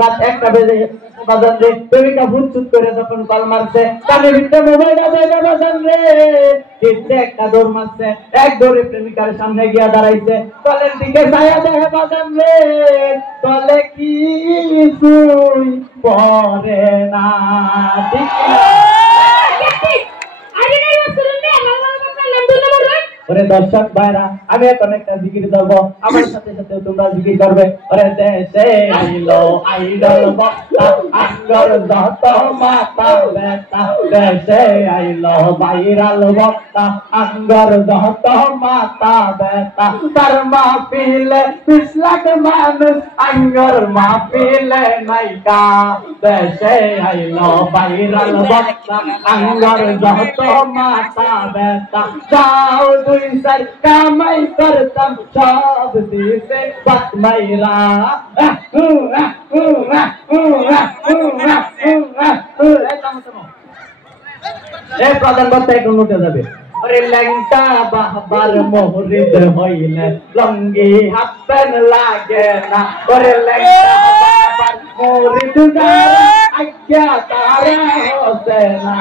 রাত 1টা বেজে বাজান রে প্রেমিকা ভূত চুপ করে যখন কল মারছে কানে ভিতরে মোবাইলটা দেয় বাজান রে কিচ্ছে একটা দৌড় মারছে এক দৌড়ে প্রেমিকার সামনে গিয়া দাঁড়াইছে কলের দিকে ছায়া দেখে বাজান রে কলে কি তুই পরে না ঠিক ওরে দর্শক ভাইরা আমি এখন একটা জিকির দেবো আমার সাথে সাথে তোমরা জিকির করবে ওরে দেশে আইলো আইডল বক্তা আঙ্গর যত মাথা ব্যথা দেশে আইলো ভাইরাল বক্তা আঙ্গর যত মাথা ব্যথা তার মাহফিলে 20 লাখ মানুষ আঙ্গর মাহফিলে নাইকা দেশে আইলো ভাইরাল বক্তা আঙ্গর যত মাথা ব্যথা যাও দুই সার কামাই করতাম সব দিছে বাত মাইরা এ প্রধান বক্তা একটু উঠে যাবে ওরে ল্যাংটা বাবার মোহরিদ হইলে লঙ্গি হাফ প্যান্ট লাগে না ওরে ল্যাংটা বাবার মোহরিদ আজ্ঞা তারা হসে না